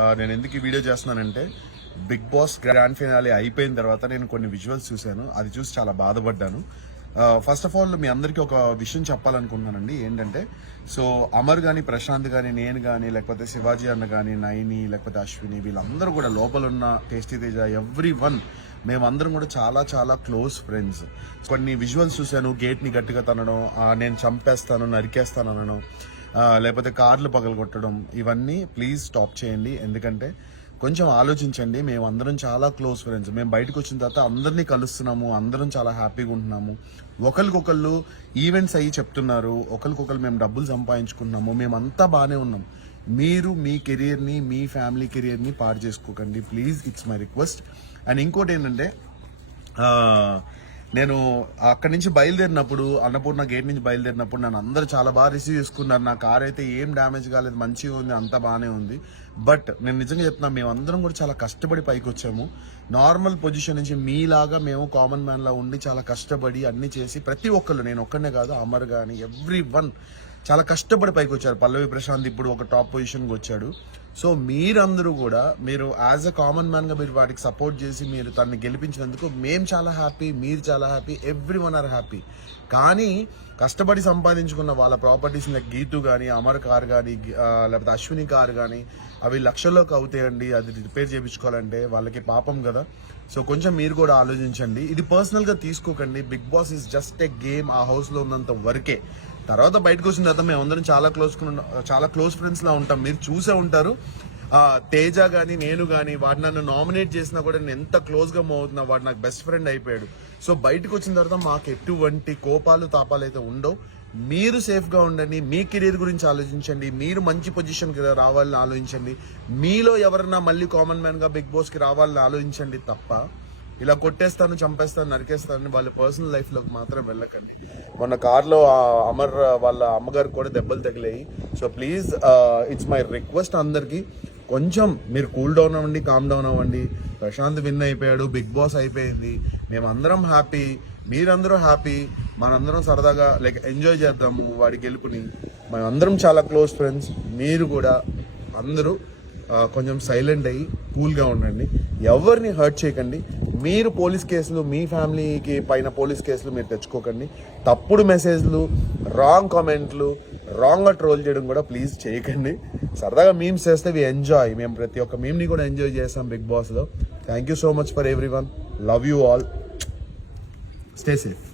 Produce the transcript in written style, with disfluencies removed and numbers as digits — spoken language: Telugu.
నేను ఎందుకు ఈ వీడియో చేస్తున్నానంటే బిగ్ బాస్ గ్రాండ్ ఫినాలే అయిపోయిన తర్వాత నేను కొన్ని విజువల్స్ చూశాను. అది చూసి చాలా బాధపడ్డాను. ఫస్ట్ ఆఫ్ ఆల్ మీ అందరికీ ఒక విషయం చెప్పాలనుకుంటున్నానండి. ఏంటంటే సో అమర్ కానీ, ప్రశాంత్ కానీ, నేను కానీ, లేకపోతే శివాజీ అన్న కానీ, నైని, లేకపోతే అశ్విని, వీళ్ళందరూ కూడా లోపల ఉన్న టేస్టీ తేజ, ఎవ్రీ వన్ మేమందరం కూడా చాలా చాలా క్లోజ్ ఫ్రెండ్స్. కొన్ని విజువల్స్ చూశాను. గేట్ని గట్టిగా తనడం, నేను చంపేస్తాను, నరికేస్తాను అనడం, లేకపోతే కార్లు పగలగొట్టడం, ఇవన్నీ ప్లీజ్ స్టాప్ చేయండి. ఎందుకంటే కొంచెం ఆలోచించండి. మేమందరం చాలా క్లోజ్ ఫ్రెండ్స్. మేము బయటకు వచ్చిన తర్వాత అందరినీ కలుస్తున్నాము, అందరం చాలా హ్యాపీగా ఉంటున్నాము. ఒకరికొకళ్ళు ఈవెంట్స్ అయ్యి చెప్తున్నారు, ఒకరికొకరు మేము డబ్బులు సంపాదించుకుంటున్నాము, మేమంతా బాగానే ఉన్నాం. మీరు మీ కెరియర్ని, మీ ఫ్యామిలీ కెరియర్ని పాడు చేసుకోకండి please, it's my request. And ఇంకోటి ఏంటంటే నేను అక్కడి నుంచి బయలుదేరినప్పుడు, అన్నపూర్ణ గేట్ నుంచి బయలుదేరినప్పుడు నన్ను అందరూ చాలా బాగా రిసీవ్ చేసుకున్నారు. నా కార్ అయితే ఏం డ్యామేజ్ కాలేదు, మంచిగా ఉంది, అంతా బాగానే ఉంది. బట్ నేను నిజంగా చెప్తున్నా, మేమందరం కూడా చాలా కష్టపడి పైకి వచ్చాము. నార్మల్ పొజిషన్ నుంచి మీలాగా మేము కామన్ మ్యాన్ లా ఉండి చాలా కష్టపడి అన్ని చేసి, ప్రతి ఒక్కళ్ళు, నేను ఒక్కనే కాదు, అమర్ కానీ ఎవ్రీ వన్ చాలా కష్టపడి పైకి వచ్చారు. పల్లవి ప్రశాంత్ ఇప్పుడు ఒక టాప్ పొజిషన్కి వచ్చాడు. సో మీరందరూ కూడా మీరు యాజ్ అ కామన్ మ్యాన్గా మీరు వాటికి సపోర్ట్ చేసి మీరు తనని గెలిపించినందుకు మేము చాలా హ్యాపీ, మీరు చాలా happy, every one or happy. కానీ కష్టపడి సంపాదించుకున్న వాళ్ళ ప్రాపర్టీస్ లైక్ గీతు కానీ, అమర్ కార్ కానీ, లేకపోతే అశ్విని కార్ కానీ, అవి లక్షల్లోకి అవుతాయండి. అది రిపేర్ చేయించుకోవాలంటే వాళ్ళకి పాపం కదా. సో కొంచెం మీరు కూడా ఆలోచించండి. ఇది పర్సనల్గా తీసుకోకండి. Bigg Boss is just a game. ఆ హౌస్లో ఉన్నంత వరకే. తర్వాత బయటకు వచ్చిన తర్వాత మేమందరం చాలా క్లోజ్ ఫ్రెండ్స్ లా ఉంటాం. మీరు చూసే ఉంటారు. తేజ కానీ, నేను కానీ, వాడు నన్ను నామినేట్ చేసినా కూడా నేను ఎంత క్లోజ్గా మూవ్ అవుతున్నా, వాడు నాకు బెస్ట్ ఫ్రెండ్ అయిపోయాడు. సో బయటకు వచ్చిన తర్వాత మాకు ఎటువంటి కోపాలు తాపాలు అయితే ఉండవు. మీరు సేఫ్గా ఉండండి, మీ కెరీర్ గురించి ఆలోచించండి, మీరు మంచి పొజిషన్కి రావాలని ఆలోచించండి, మీలో ఎవరన్నా మళ్ళీ కామన్ మ్యాన్గా బిగ్ బాస్కి రావాలని ఆలోచించండి తప్ప ఇలా కొట్టేస్తాను, చంపేస్తాను, నరికేస్తాను వాళ్ళ పర్సనల్ లైఫ్లోకి మాత్రం వెళ్ళకండి. మొన్న కార్లో అమర్ వాళ్ళ అమ్మగారు కూడా దెబ్బలు తగిలాయి. So please it's my request అందరికీ, కొంచెం మీరు కూల్ డౌన్ అవ్వండి, కామ్ డౌన్ అవ్వండి. ప్రశాంత్ విన్ అయిపోయాడు, బిగ్ బాస్ అయిపోయింది, మేమందరం హ్యాపీ, మీరందరూ హ్యాపీ, మనందరం సరదాగా లైక్ ఎంజాయ్ చేద్దాము వాడి గెలుపుని. మేమందరం చాలా క్లోజ్ ఫ్రెండ్స్. మీరు కూడా అందరూ కొంచెం సైలెంట్ అయ్యి కూల్గా ఉండండి, ఎవరిని హర్ట్ చేయకండి. మీరు పోలీస్ కేసులు, మీ ఫ్యామిలీకి పైన పోలీస్ కేసులు మీరు తెచ్చుకోకండి. తప్పుడు మెసేజ్లు, రాంగ్ కామెంట్లు, రాంగ్గా ట్రోల్ చేయడం కూడా ప్లీజ్ చేయకండి. సరదాగా మీమ్స్ చేస్తే వి ఎంజాయ్. మేము ప్రతి ఒక్క మీమ్ని కూడా ఎంజాయ్ చేస్తాం బిగ్ బాస్లో. Thank you so much for every one. Love you all. Stay safe.